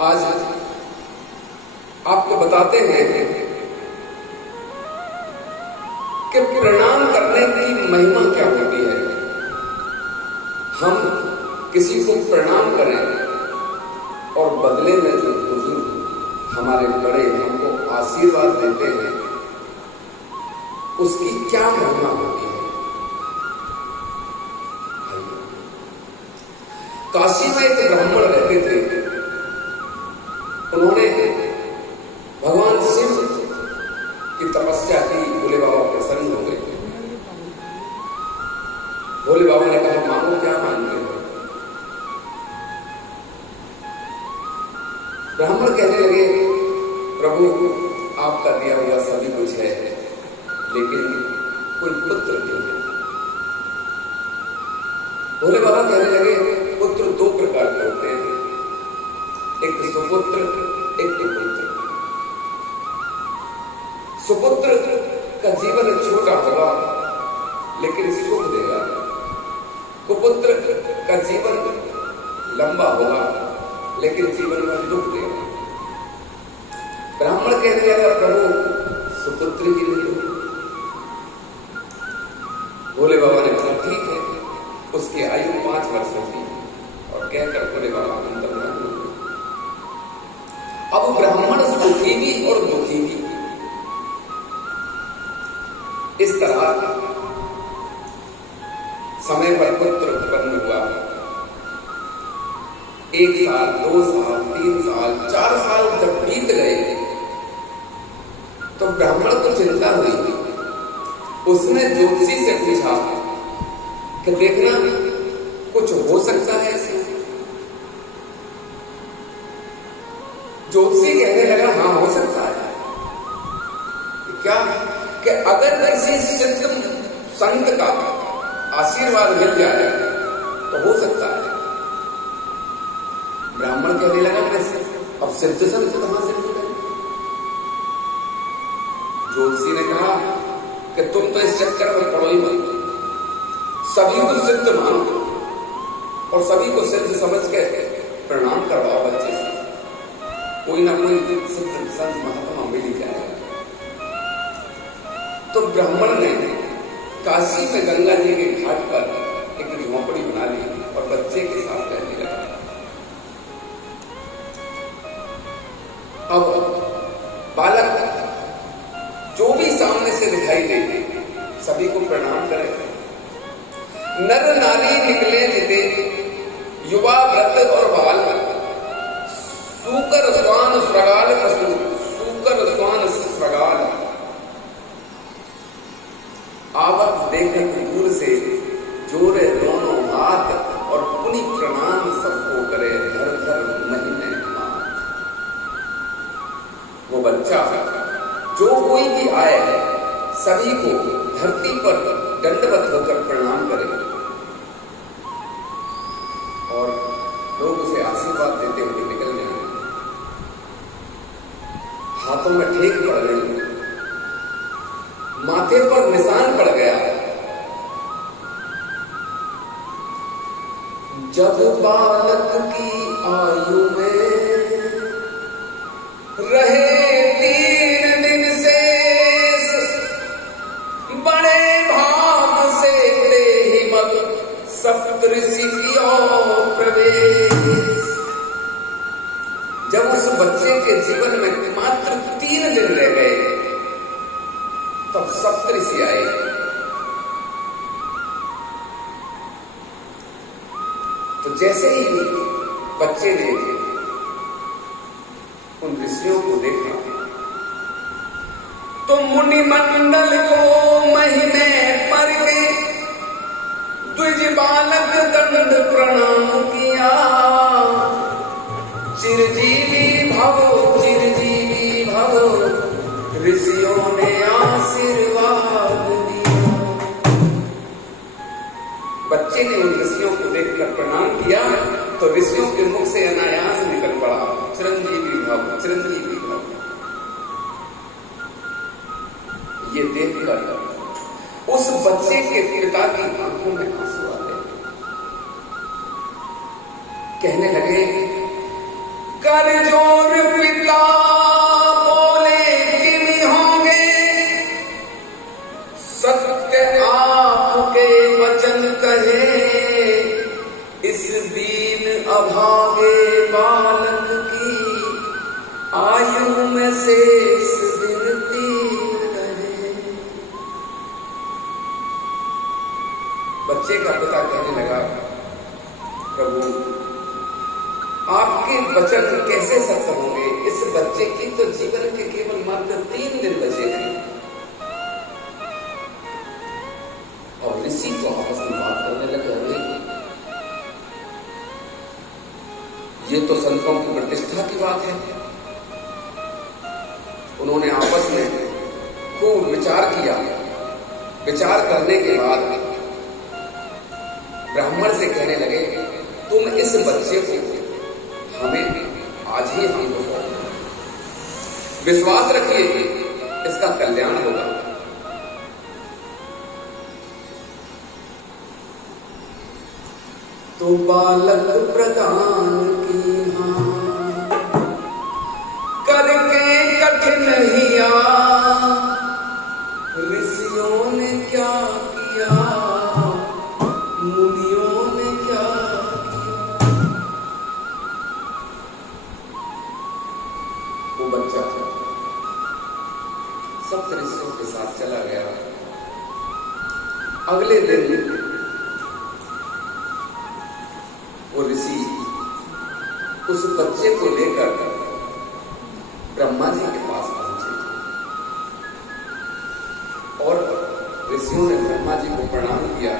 आज आपको बताते हैं कि प्रणाम करने की महिमा क्या होती है। हम किसी को प्रणाम करें और बदले में जो बुजुर्ग हमारे बड़े हमको आशीर्वाद देते हैं, उसकी क्या महिमा होती है। काशी में एक ब्राह्मण रहते थे। उन्होंने भगवान शिव की तपस्या की। भोले बाबा प्रसन्न हो गए। भोले बाबा ने कहा, मांगो क्या मांगते हो। ब्राह्मण कहने लगे, प्रभु आपका दिया हुआ सभी कुछ है, लेकिन कोई पुत्र क्यों है। भोले बाबा कहने लगे, पुत्र दो प्रकार के होते हैं, एक सुपुत्र, एक कुपुत्र। सुपुत्र का जीवन छोटा होगा लेकिन सुख देगा। कुपुत्र का जीवन लंबा होगा लेकिन जीवन में दुख देगा। ब्राह्मण कहने लगा, प्रभु सुपुत्र की नहीं। भोले बाबा ने कहा, ठीक है। उसकी आयु 5 वर्ष थी और कहकर भोले बाबा अंतर्धान हो गए। अब ब्राह्मण सुखी भी और दुखी भी। इस तरह समय पर पुत्र उत्पन्न हुआ। 1 साल, 2 साल, 3 साल, 4 साल जब बीत गए तो ब्राह्मण को चिंता हुई। उसने ज्योतिषी से पूछा कि देखना कुछ हो सकता है इसमें। ज्योतिषी कहने लगा, हाँ हो सकता है। क्या कि अगर किसी सिद्ध संत का आशीर्वाद मिल जाए तो हो सकता है। ब्राह्मण कहने लगा, अब सिद्ध संत कहां से मिले। ज्योतिषी ने कहा कि तुम तो इस चक्कर में पड़ो ही मत। सभी को सिद्ध मानो और सभी को सिद्ध समझ के प्रणाम करवाओ बच्चे से। कोई ना कोई सिद्ध संत महात्मा मिल ही जाएगा। तो ब्राह्मण ने काशी में गंगा जी के घाट पर एक झोंपड़ी बना ली और बच्चे के साथ रहने लगा। अब बालक जो भी सामने से दिखाई दे सभी को प्रणाम करे। नर नारी निकले जिते, युवा वृद्ध और बाल, सूकर स्वान श्रगाल पशु, सूकर स्वान श्रगाल। आवत देखत दूर से, जोड़े दोनों हाथ और पुनि प्रणाम सबको करे, धर धर महीने हाथ। वो बच्चा जो कोई भी आए सभी को धरती पर दंडवत होकर प्रणाम करे और लोग उसे आशीर्वाद देते हुए निकल गए। हाथों में ठेक पड़ गई, माथे पर निशान पड़ गया। जब बालक की आयु में रहे 3 दिन शेष, बड़े भाग से ले मग सप्तऋषि कियो प्रवेश। जब उस बच्चे के जीवन में मात्र 3 दिन रह गए तब सप्तऋषि आए। तो जैसे ही बच्चे ने उन ऋषियों को देखा तो मुनि मंडल को महीने पर के द्विज बालक दंड प्रणाम किया। चिरजीवी भवो, चिरजीवी भवो, ऋषियों ने आशीर्वाद दिया। बच्चे ने उन ऋषियों को देखकर प्रणाम किया तो ऋषियों के मुख से अनायास निकल पड़ा, चिरंजीवी भव, चिरंजीवी भव। ये देखकर उस बच्चे के पिता की आंखों में आंसू आ गए। कहने लगे कर जोर पिता बोले किम होंगे, सत्य आपके वचन कहे, इस दीन अभागे बालक की आयु में शेष गिनती रहे। बच्चे का पिता कहने लगा, प्रभु आपके वचन कैसे सत्य होंगे, इस बच्चे की तो जीवन के केवल मात्र 3 दिन बचे हैं। और ऋषि तो आपस में बात करने लगे, ये तो संतों की प्रतिष्ठा की बात है। उन्होंने आपस में खूब विचार किया। विचार करने के बाद ब्राह्मण से कहने लगे, तुम इस बच्चे को हमें आज ही हम दो, विश्वास रखिए इसका कल्याण होगा। तो बालक प्रदान की करके कठिन हिया, ऋषियों ने क्या किया, मुनियों ने क्या किया। वो बच्चा सप्त ऋषियों के साथ चला गया। अगले दिन वो ऋषि उस बच्चे को लेकर ब्रह्मा जी के पास पहुंचे और ऋषियों ने ब्रह्मा जी को प्रणाम किया।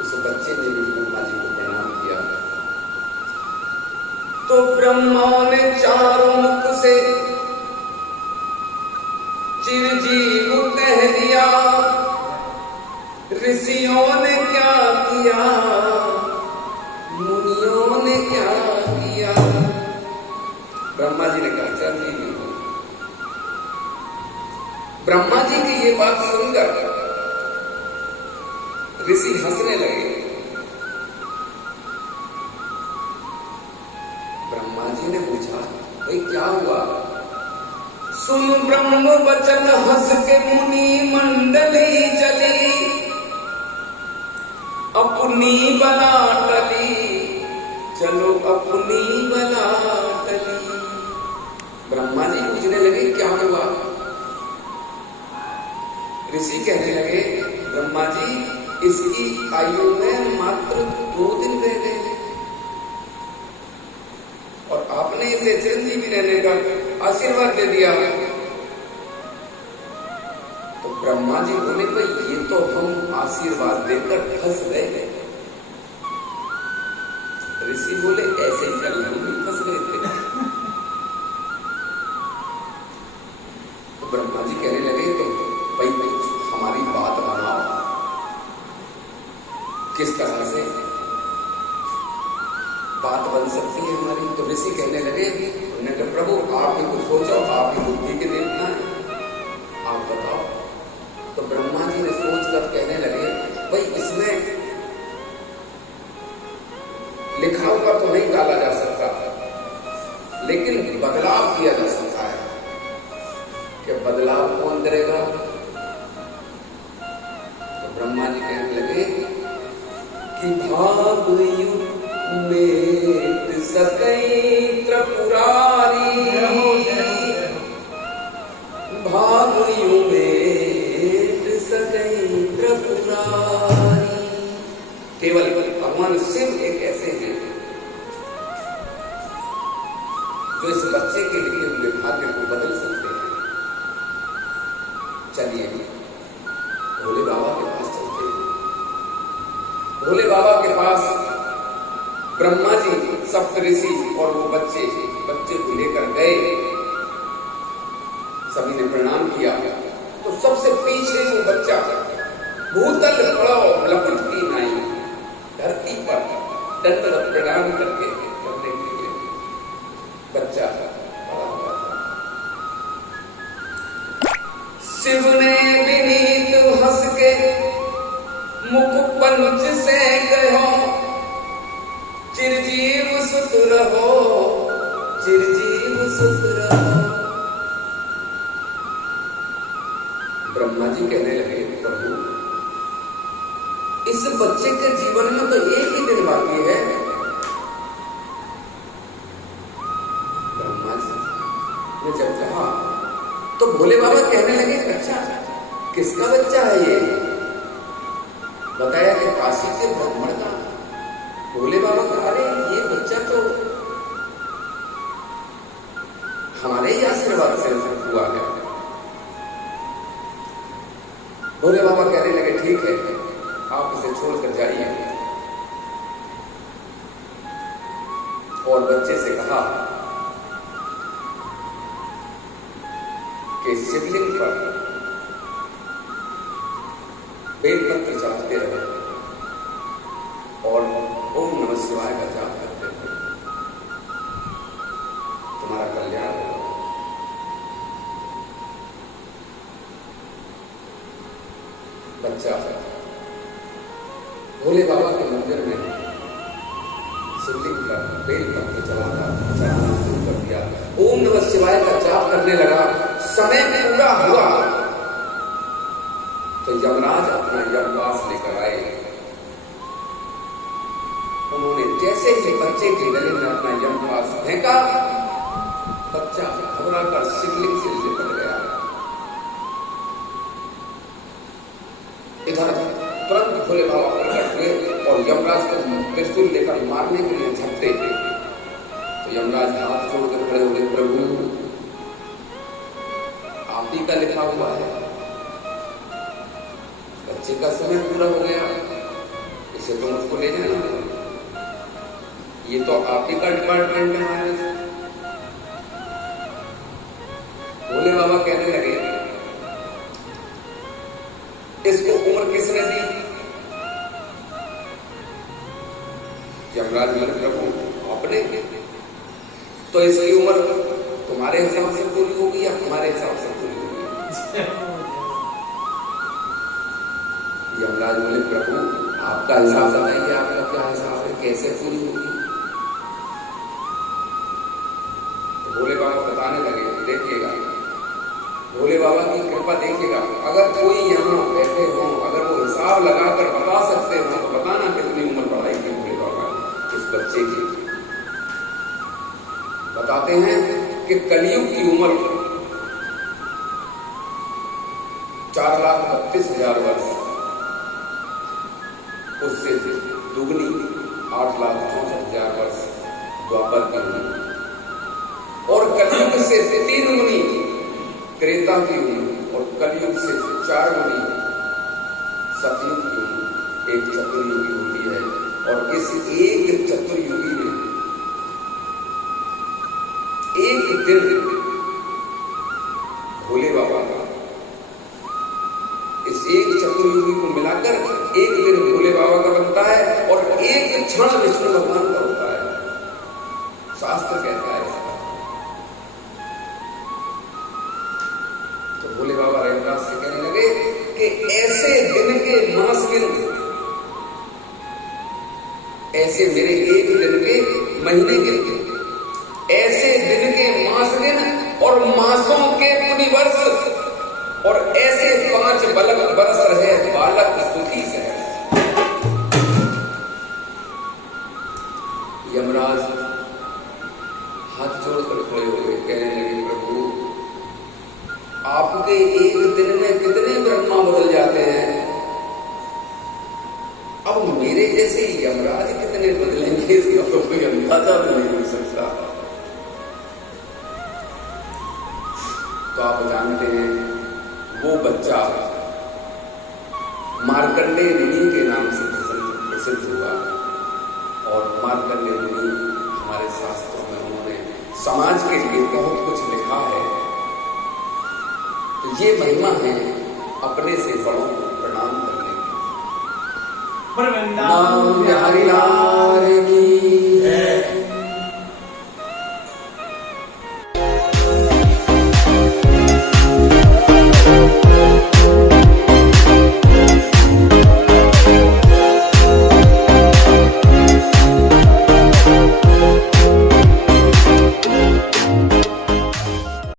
उस बच्चे ने भी ब्रह्मा जी को प्रणाम किया। तो ब्रह्मा ने चारों मुख से चिरजीव कह दिया, ऋषियों ने क्या किया, मुनियों ने क्या किया। ब्रह्मा जी ने कहा, चल ठीक है। ब्रह्मा जी की ये बात सुनकर ऋषि हंसने लगे। ब्रह्मा जी ने पूछा, भाई क्या हुआ? सुन ब्रह्म वचन हंस के मुनि मंडली चली, अपनी बला टली, चलो अपनी बला टली। ब्रह्मा जी पूछने लगे, क्या हुआ? ऋषि कहने लगे, ब्रह्मा जी इसकी आयु में मात्र 2 दिन रह गए हैं और आपने इसे चिरंजीवी रहने का आशीर्वाद दे दिया। तो ब्रह्मा जी बोले, भाई ये तो हम आशीर्वाद देकर फंस गए। ऋषि बोले, ऐसे ही चल हम भी फंस गए थे। तो ब्रह्मा जी कहने लगे, तो भाई हमारी बात बनाओ, किस तरह से बात बन सकती है हमारी। तो ऋषि कहने लगे, उन्होंने कहा, प्रभु आप ही कुछ सोचो, आप ही बुद्धि के देवता हैं, आप बताओ। तो ब्रह्मा जी ने सोचकर कहने लगे, भाई इसमें लिखा हुआ तो नहीं डाला जा सकता, लेकिन बदलाव किया जा सकता है। कि बदलाव कौन करेगा? तो ब्रह्मा जी कहने लगे कि भाग मेट सकई त्रिपुरारी, भाग मेट सकई त्रिपुरारी। केवल भगवान शिव एक ऐसे हैं जो इस बच्चे के लिखे हुए भाग्य को बदल सकते हैं। चलिए भोले बाबा के पास चलते हैं। भोले बाबा के पास ब्रह्मा जी, सप्त ऋषि और वो बच्चे को लेकर गए। सभी ने प्रणाम किया। तो सबसे पीछे वो बच्चा भूतल पड़ो लपटती नाई, धरती पर दंडवत प्रणाम करके करने के लिए बच्चा पड़ा हुआ था। शिव ने विनीत हंस के मुख मुख पंच से कहो चिरजीव सुत रहो, चिरजीव सुत रहो। ब्रह्मा जी कहने लगे प्रभु इस बच्चे के जीवन में तो एक ही दिन बाकी है। ब्रह्मा जी ने जब कहा तो भोले बाबा कहने लगे अच्छा किसका बच्चा है ये? बताया कि काशी के ब्राह्मण का। भोले बाबा कहा अरे ये बच्चा तो हमारे ही आशीर्वाद से हुआ है। भोले बाबा कहने लगे ठीक है आप इसे छोड़कर जाइए, और बच्चे से कहा कि शिवलिंग पर बेलपत्र चढ़ाते रहे और ओम नमः शिवाय का जाप करते रहे, तुम्हारा कल्याण होगा। बच्चा भोले बाबा के मंदिर में शिवलिंग पर बेलपत्र चढ़ाना शुरू कर दिया, ओम नमः शिवाय का जाप करने लगा। समय पूरा हुआ तो यमराज अपना यमवास लेकर आए। उन्होंने जैसे ही बच्चे के गले में अपना यमवास फेंका, बच्चा घबराकर शिवलिंग से लिपट गया। इधर तुरंत भोले बाबा प्रकट हुए और यमराज को त्रिशूल लेकर मारने के लिए झपटे। तो यमराज हाथ जोड़कर खड़े हुए, प्रभु आप ही का लिखा हुआ है, बच्चे का समय पूरा हो गया, इसे तो मुझको ले जाना, ये तो आप ही का डिपार्टमेंट है। भोले बाबा कहने लगे इसको उम्र किसने दी? यमराज बोले प्रभु आपने, तो इसकी उम्र तुम्हारे हिसाब से पूरी होगी या हमारे हिसाब से पूरी होगी? यमराज बोले प्रभु आपका हिसाब बताइए, आपका क्या हिसाब है, कैसे पूरी होगी? तो भोले बाबा बताने लगे देखिएगा, भोले बाबा की कृपा देखिएगा, अगर कोई यहाँ बैठे हो अगर वो हिसाब लगाकर बता सकते हो तो बताना कितनी उम्र बढ़ाई थी भोले बाबा इस बच्चे की। बताते हैं कि कलयुग की उम्र 4,32,000 वर्ष, उससे दुगनी 8,64,000 वर्ष द्वापर की उम्र, और कलयुग से 3 गुनी त्रेता की उम्र, और कलयुग से 4 गुनी सतयुग की उम्र एक चतुर्युगी होती है। और इस एक चतुर्युगी में एक दिन भोले बाबा का, इस एक चतुर्युगी को मिलाकर एक दिन भोले बाबा का बनता है और एक क्षण विष्णु भगवान का होता है। शास्त्र कहता है तो भोले बाबा रविदास से कहने लगे कि ऐसे दिन के मास गिन, ऐसे मेरे एक दिन के महीने गिन, ऐसे दिन के मास गिन और मासों के पुनि वर्ष, और ऐसे 5 बरस रहे बालक सुखी से। यमराज हाथ जोड़कर खड़े हुए कहने लगे प्रभु आपके एक दिन में कितने ब्रह्मा बदल जाते हैं, अब मेरे जैसे यमराज कितने बदलेंगे इसका तो कोई अंदाजा नहीं हो सकता। तो आप जानते हैं वो बच्चा मार्कंडेय मुनि के नाम से प्रसिद्ध हुआ, और मार्कंडेय मुनि हमारे शास्त्रों में उन्होंने समाज के लिए बहुत कुछ लिखा है। तो ये महिमा है अपने से बड़ों को प्रणाम करने की। हरि लाल की